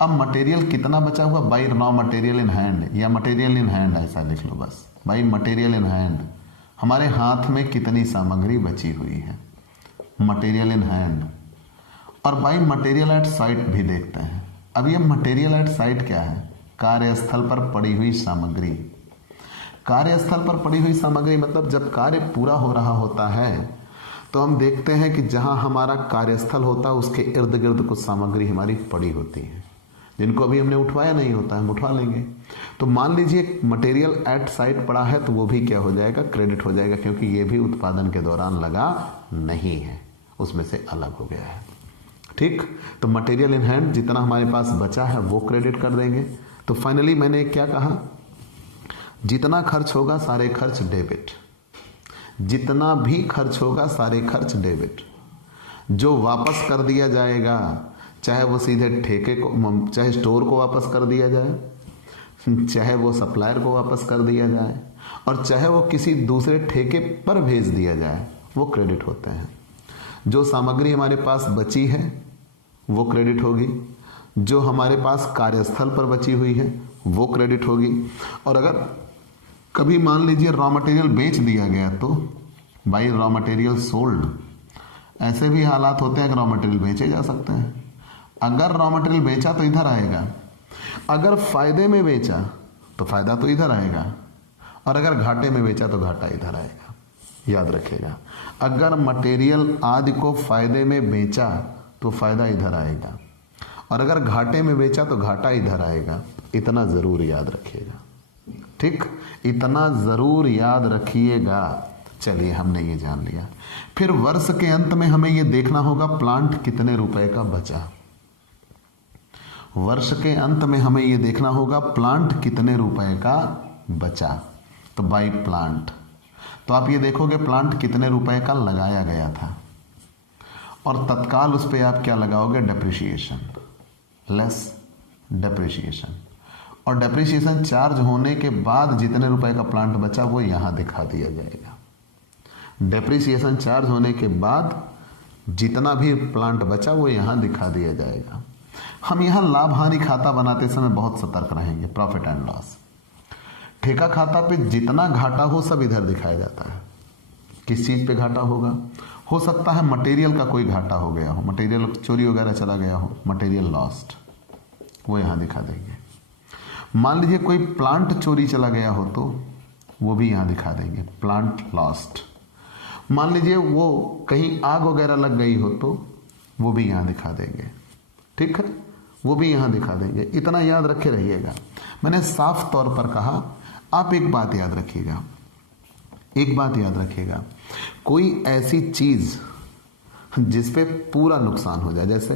अब मटेरियल कितना बचा हुआ, by raw material in hand या मटेरियल इन हैंड, ऐसा लिख लो बस, बाई मटेरियल इन हैंड, हमारे हाथ में कितनी सामग्री बची हुई है, मटेरियल इन हैंड। और बाई मटेरियल एट साइट भी देखते हैं। अब ये मटेरियल एट साइट क्या है, कार्यस्थल पर पड़ी हुई सामग्री। कार्यस्थल पर पड़ी हुई सामग्री मतलब जब कार्य पूरा हो रहा होता है तो हम देखते हैं कि जहां हमारा कार्यस्थल होता है उसके इर्द गिर्द कुछ सामग्री हमारी पड़ी होती है, जिनको अभी हमने उठवाया नहीं होता है, हम उठवा लेंगे। तो मान लीजिए मटेरियल एट साइट पड़ा है तो वो भी क्या हो जाएगा, क्रेडिट हो जाएगा, क्योंकि ये भी उत्पादन के दौरान लगा नहीं है, उसमें से अलग हो गया है। ठीक। तो मटेरियल इन हैंड जितना हमारे पास बचा है वो क्रेडिट कर देंगे। तो फाइनली मैंने क्या कहा, जितना खर्च होगा सारे खर्च डेबिट, जितना भी खर्च होगा सारे खर्च डेबिट। जो वापस कर दिया जाएगा, चाहे वो सीधे ठेके को, चाहे स्टोर को वापस कर दिया जाए, चाहे वो सप्लायर को वापस कर दिया जाए, और चाहे वो किसी दूसरे ठेके पर भेज दिया जाए, वो क्रेडिट होते हैं। जो सामग्री हमारे पास बची है वो क्रेडिट होगी, जो हमारे पास कार्यस्थल पर बची हुई है वो क्रेडिट होगी। और अगर कभी मान लीजिए रॉ मटेरियल बेच दिया गया तो बाई रॉ मटेरियल सोल्ड। ऐसे भी हालात होते हैं कि रॉ मटेरियल बेचे जा सकते हैं। अगर रॉ मटेरियल बेचा तो इधर आएगा, अगर फायदे में बेचा तो फायदा तो इधर आएगा, और अगर घाटे में बेचा तो घाटा इधर आएगा। याद रखिएगा, अगर मटेरियल आदि को फायदे में बेचा तो फायदा इधर आएगा, और अगर घाटे में बेचा तो घाटा इधर आएगा। इतना जरूर याद रखिएगा। ठीक, इतना जरूर याद रखिएगा। चलिए हमने ये जान लिया। फिर वर्ष के अंत में हमें ये देखना होगा प्लांट कितने रुपए का बचा। वर्ष के अंत में हमें ये देखना होगा प्लांट कितने रुपए का बचा। तो बाई प्लांट, तो आप ये देखोगे प्लांट कितने रुपए का लगाया गया था और तत्काल उस पर आप क्या लगाओगे, डेप्रिसिएशन, लेस डेप्रिसिएशन। और डेप्रिसिएशन चार्ज होने के बाद जितने रुपए का प्लांट बचा वो यहां दिखा दिया जाएगा। डेप्रिसिएशन चार्ज होने के बाद जितना भी प्लांट बचा वो यहां दिखा दिया जाएगा। हम यहां लाभ हानि खाता बनाते समय बहुत सतर्क रहेंगे। प्रॉफिट एंड लॉस, ठेका खाता पे जितना घाटा हो सब इधर दिखाया जाता है। किस चीज पे घाटा होगा, हो सकता है मटेरियल का कोई घाटा हो गया हो, मटेरियल चोरी वगैरह चला गया हो, मटेरियल लॉस्ट, वो यहां दिखा देंगे। मान लीजिए कोई प्लांट चोरी चला गया हो तो वो भी यहां दिखा देंगे, प्लांट लॉस्ट। मान लीजिए वो कहीं आग वगैरह लग गई हो तो वो भी यहां दिखा देंगे, ठीक है, वो भी यहां दिखा देंगे। इतना याद रखे रहिएगा। मैंने साफ तौर पर कहा, आप एक बात याद रखिएगा, एक बात याद रखिएगा, कोई ऐसी चीज जिसपे पूरा नुकसान हो जाए, जैसे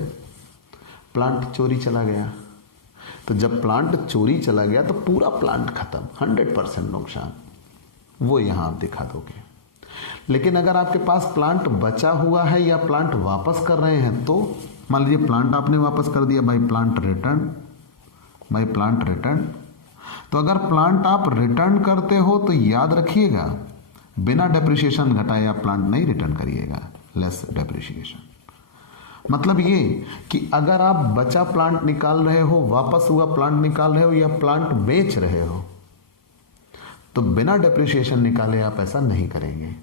प्लांट चोरी चला गया, तो जब प्लांट चोरी चला गया तो पूरा प्लांट खत्म, 100% नुकसान, वो यहां आप दिखा दोगे। लेकिन अगर आपके पास प्लांट बचा हुआ है या प्लांट वापस कर रहे हैं, तो मान लीजिए प्लांट आपने वापस कर दिया, by plant return, by plant return. तो अगर प्लांट आप रिटर्न करते हो तो याद रखिएगा बिना डेप्रिसिएशन घटाए आप प्लांट नहीं रिटर्न करिएगा, लेस डेप्रिसिएशन। मतलब ये कि अगर आप बचा प्लांट निकाल रहे हो, वापस हुआ प्लांट निकाल रहे हो या प्लांट बेच रहे हो, तो बिना डेप्रिसिएशन निकाले आप ऐसा नहीं करेंगे।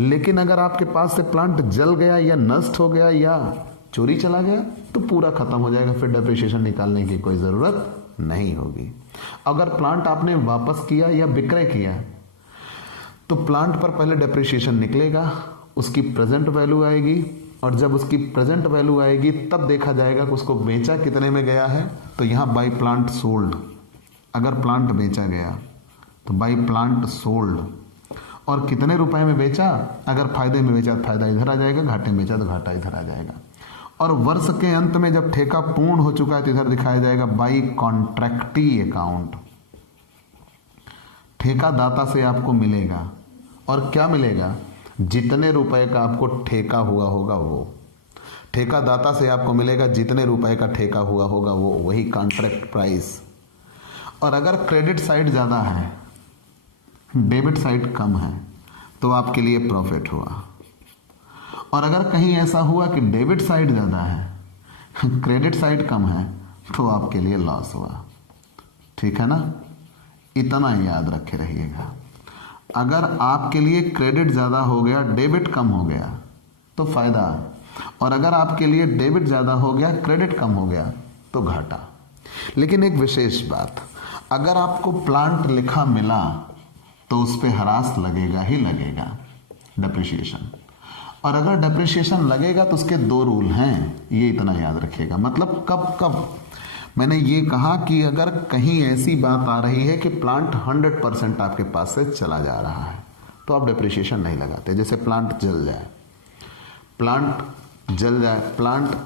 लेकिन अगर आपके पास से प्लांट जल गया या नष्ट हो गया या चोरी चला गया तो पूरा खत्म हो जाएगा, फिर डेप्रिसिएशन निकालने की कोई जरूरत नहीं होगी। अगर प्लांट आपने वापस किया या विक्रय किया तो प्लांट पर पहले डेप्रिसिएशन निकलेगा, उसकी प्रेजेंट वैल्यू आएगी, और जब उसकी प्रेजेंट वैल्यू आएगी तब देखा जाएगा कि उसको बेचा कितने में गया है। तो यहाँ बाई प्लांट सोल्ड, अगर प्लांट बेचा गया तो बाई प्लांट सोल्ड, और कितने रुपए में बेचा, अगर फायदे में बेचा तो फायदा इधर आ जाएगा, घाटे में बेचा तो घाटा इधर आ जाएगा। और वर्ष के अंत में जब ठेका पूर्ण हो चुका है तो इधर दिखाया जाएगा बाई कॉन्ट्रैक्टी अकाउंट। ठेका दाता से आपको मिलेगा, और क्या मिलेगा, जितने रुपए का आपको ठेका हुआ होगा वो ठेका दाता से आपको मिलेगा, जितने रुपए का ठेका हुआ होगा वो, वही कॉन्ट्रैक्ट प्राइस। और अगर क्रेडिट साइड ज़्यादा है, डेबिट साइड कम है, तो आपके लिए प्रॉफिट हुआ। और अगर कहीं ऐसा हुआ कि डेबिट साइड ज़्यादा है, क्रेडिट साइड कम है, तो आपके लिए लॉस हुआ। ठीक है ना, इतना याद रखे रहिएगा। अगर आपके लिए क्रेडिट ज़्यादा हो गया, डेबिट कम हो गया तो फायदा, और अगर आपके लिए डेबिट ज़्यादा हो गया, क्रेडिट कम हो गया तो घाटा। लेकिन एक विशेष बात, अगर आपको प्लांट लिखा मिला तो उस पर ह्रास लगेगा ही लगेगा, डेप्रिसिएशन। और अगर डेप्रिसिएशन लगेगा तो उसके 2 रूल हैं, ये इतना याद रखिएगा। मतलब कब कब मैंने ये कहा कि अगर कहीं ऐसी बात आ रही है कि प्लांट 100% आपके पास से चला जा रहा है तो आप डेप्रिसिएशन नहीं लगाते। जैसे प्लांट जल जाए, प्लांट जल जाए, प्लांट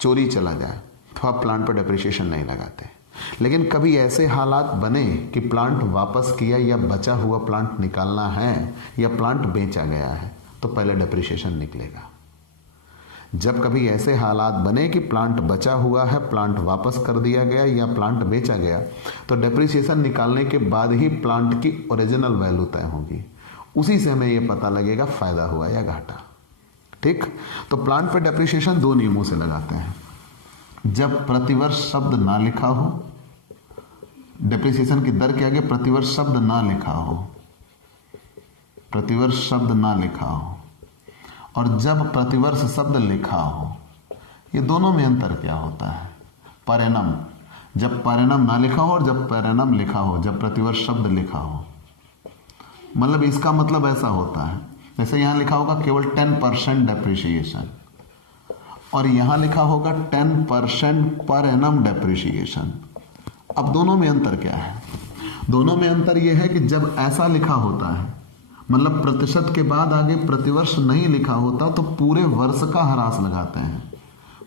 चोरी चला जाए, तो आप प्लांट पर डेप्रिसिएशन नहीं लगाते। लेकिन कभी ऐसे हालात बने कि प्लांट वापस किया या बचा हुआ प्लांट निकालना है या प्लांट बेचा गया है, तो पहले डेप्रिसिएशन निकलेगा। जब कभी ऐसे हालात बने कि प्लांट बचा हुआ है, प्लांट वापस कर दिया गया या प्लांट बेचा गया, तो डेप्रिसिएशन निकालने के बाद ही प्लांट की ओरिजिनल वैल्यू तय होगी। उसी से हमें यह पता लगेगा फायदा हुआ या घाटा। ठीक, तो प्लांट पे डेप्रिसिएशन 2 नियमों से लगाते हैं। जब प्रतिवर्ष शब्द ना लिखा हो, डेप्रिसिएशन की दर के आगे प्रतिवर्ष शब्द ना लिखा हो, प्रतिवर्ष शब्द ना लिखा हो, और जब प्रतिवर्ष शब्द लिखा हो, ये दोनों में अंतर क्या होता है। पर एनम, जब पर एनम ना लिखा हो और जब पर एनम लिखा हो, जब प्रतिवर्ष शब्द लिखा हो, मतलब इसका मतलब ऐसा होता है, जैसे यहाँ लिखा होगा केवल 10% डेप्रिसिएशन, और यहाँ लिखा होगा 10% पर एनम डेप्रिसिएशन। अब दोनों में अंतर क्या है, दोनों में अंतर यह है कि जब ऐसा लिखा होता है, मतलब प्रतिशत के बाद आगे प्रतिवर्ष नहीं लिखा होता, तो पूरे वर्ष का ह्रास लगाते हैं,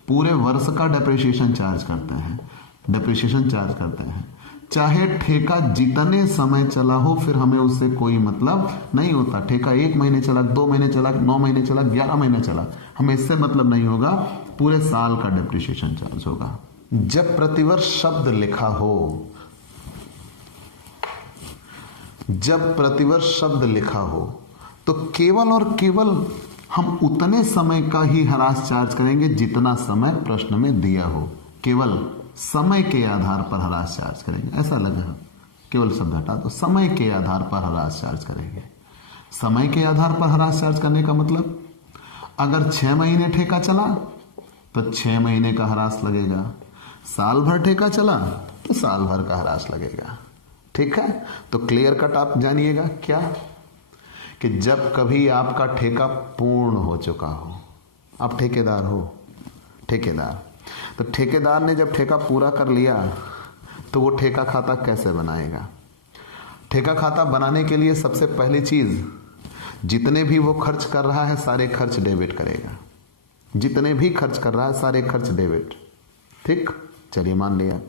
पूरे वर्ष का डेप्रिसिएशन चार्ज करते हैं, डेप्रिसिएशन चार्ज करते हैं। चाहे ठेका जितने समय चला हो, फिर हमें उससे कोई मतलब नहीं होता। ठेका 1 महीने चला, 2 महीने चला, 9 महीने चला, 11 महीने चला, हमें इससे मतलब नहीं होगा, पूरे साल का डेप्रिसिएशन चार्ज होगा। जब प्रतिवर्ष शब्द लिखा हो, जब प्रतिवर्ष शब्द लिखा हो, तो केवल और केवल हम उतने समय का ही ह्रास चार्ज करेंगे जितना समय प्रश्न में दिया हो। केवल समय के आधार पर ह्रास चार्ज करेंगे, ऐसा लगा, केवल शब्द हटा दो, समय के आधार पर ह्रास चार्ज करेंगे। समय के आधार पर ह्रास चार्ज करने का मतलब, अगर 6 महीने ठेका चला तो 6 महीने का ह्रास लगेगा, साल भर ठेका चला तो साल भर का ह्रास लगेगा। ठीक है, तो क्लियर कट आप जानिएगा क्या, कि जब कभी आपका ठेका पूर्ण हो चुका हो, आप ठेकेदार हो, ठेकेदार, तो ठेकेदार ने जब ठेका पूरा कर लिया तो वो ठेका खाता कैसे बनाएगा? ठेका खाता बनाने के लिए सबसे पहली चीज, जितने भी वो खर्च कर रहा है सारे खर्च डेबिट करेगा, जितने भी खर्च कर रहा है सारे खर्च डेबिट। ठीक, चलिए मान लिया,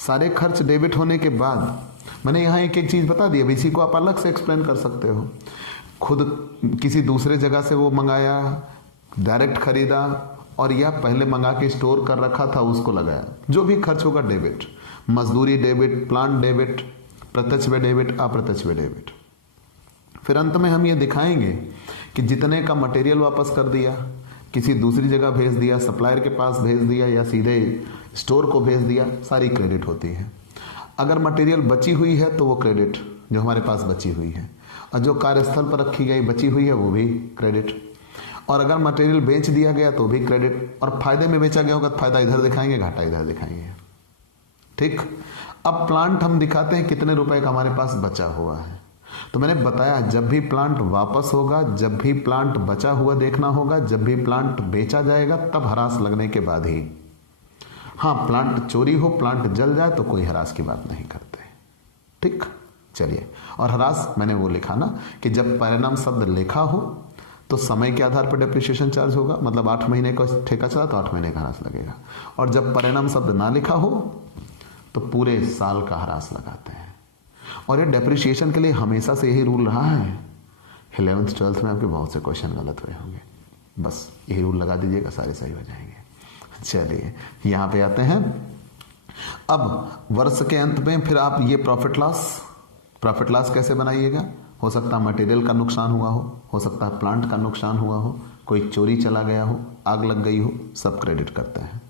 सारे खर्च डेबिट होने के बाद मैंने यहाँ एक एक चीज बता दी, अब इसी को आप अलग से एक्सप्लेन कर सकते हो। खुद किसी दूसरे जगह से वो मंगाया, डायरेक्ट खरीदा, और या पहले मंगा के स्टोर कर रखा था उसको लगाया, जो भी खर्च होगा डेबिट, मजदूरी डेबिट, प्लांट डेबिट, प्रत्यक्ष व्यय डेबिट, अप्रत्यक्ष व्यय डेबिट। फिर अंत में हम ये दिखाएंगे कि जितने का मटेरियल वापस कर दिया, किसी दूसरी जगह भेज दिया, सप्लायर के पास भेज दिया या सीधे स्टोर को भेज दिया, सारी क्रेडिट होती है। अगर मटेरियल बची हुई है तो वो क्रेडिट जो हमारे पास बची हुई है, और जो कार्यस्थल पर रखी गई बची हुई है वो भी क्रेडिट, और अगर मटेरियल बेच दिया गया तो भी क्रेडिट, और फायदे में बेचा गया होगा तो फायदा इधर दिखाएंगे, घाटा इधर दिखाएंगे। ठीक, अब प्लांट हम दिखाते हैं कितने रुपए का हमारे पास बचा हुआ है। तो मैंने बताया जब भी प्लांट वापस होगा, जब भी प्लांट बचा हुआ देखना होगा, जब भी प्लांट बेचा जाएगा, तब ह्रास लगने के बाद ही। हाँ, प्लांट चोरी हो, प्लांट जल जाए तो कोई ह्रास की बात नहीं करते। ठीक, चलिए, और ह्रास मैंने वो लिखा ना कि जब परिणाम शब्द लिखा हो तो समय के आधार पर डेप्रिसिएशन चार्ज होगा, मतलब 8 महीने का ठेका चला तो 8 महीने का ह्रास लगेगा, और जब परिणाम शब्द ना लिखा हो तो पूरे साल का ह्रास लगाते हैं। और ये डेप्रिसिएशन के लिए हमेशा से यही रूल रहा है। 11th 12th में आपके बहुत से क्वेश्चन गलत हुए होंगे, बस यही रूल लगा दीजिएगा, सारे सही हो जाएंगे। चलिए यहाँ पे आते हैं। अब वर्ष के अंत में फिर आप ये प्रॉफिट लॉस कैसे बनाइएगा? हो सकता है मटेरियल का नुकसान हुआ हो सकता है प्लांट का नुकसान हुआ हो, कोई चोरी चला गया हो, आग लग गई हो, सब क्रेडिट करते हैं।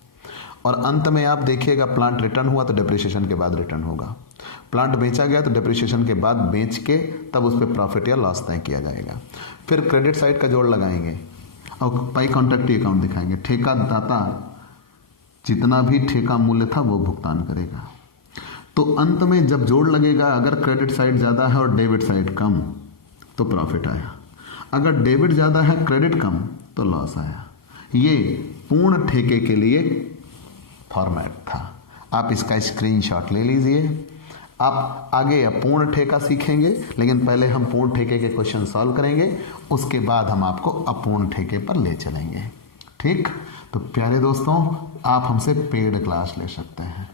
और अंत में आप देखिएगा प्लांट रिटर्न हुआ तो डेप्रिसिएशन के बाद रिटर्न होगा, प्लांट बेचा गया तो डेप्रिसिएशन के बाद बेच के तब उस पर प्रॉफिट या लॉस तय किया जाएगा। फिर क्रेडिट साइड का जोड़ लगाएंगे और पाई कॉन्ट्रैक्ट अकाउंट दिखाएंगे। ठेका दाता जितना भी ठेका मूल्य था वो भुगतान करेगा। तो अंत में जब जोड़ लगेगा, अगर क्रेडिट साइड ज़्यादा है और डेबिट साइड कम तो प्रॉफिट आया, अगर डेबिट ज़्यादा है क्रेडिट कम तो लॉस आया। ये पूर्ण ठेके के लिए फॉर्मेट था, आप इसका स्क्रीनशॉट ले लीजिए। आप आगे अपूर्ण ठेका सीखेंगे, लेकिन पहले हम पूर्ण ठेके के क्वेश्चन सॉल्व करेंगे, उसके बाद हम आपको अपूर्ण ठेके पर ले चलेंगे। ठीक, तो प्यारे दोस्तों, आप हमसे पेड क्लास ले सकते हैं।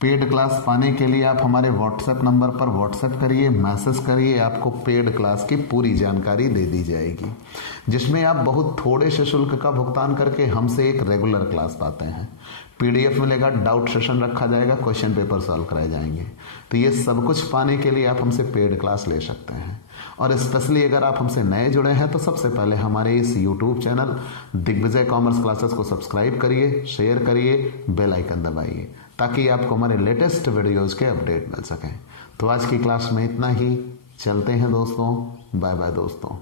पेड क्लास पाने के लिए आप हमारे व्हाट्सएप नंबर पर व्हाट्सएप करिए, मैसेज करिए, आपको पेड क्लास की पूरी जानकारी दे दी जाएगी, जिसमें आप बहुत थोड़े से शुल्क का भुगतान करके हमसे एक रेगुलर क्लास पाते हैं। पीडीएफ मिलेगा, डाउट सेशन रखा जाएगा, क्वेश्चन पेपर सॉल्व कराए जाएंगे। तो ये सब कुछ पाने के लिए आप हमसे पेड क्लास ले सकते हैं। और स्पेशली अगर आप हमसे नए जुड़े हैं तो सबसे पहले हमारे इस YouTube channel Digvijay commerce classes को सब्सक्राइब करिए, शेयर करिए, बेल आइकन दबाइए, ताकि आपको हमारे लेटेस्ट वीडियोज़ के अपडेट मिल सकें। तो आज की क्लास में इतना ही, चलते हैं दोस्तों, बाय बाय दोस्तों।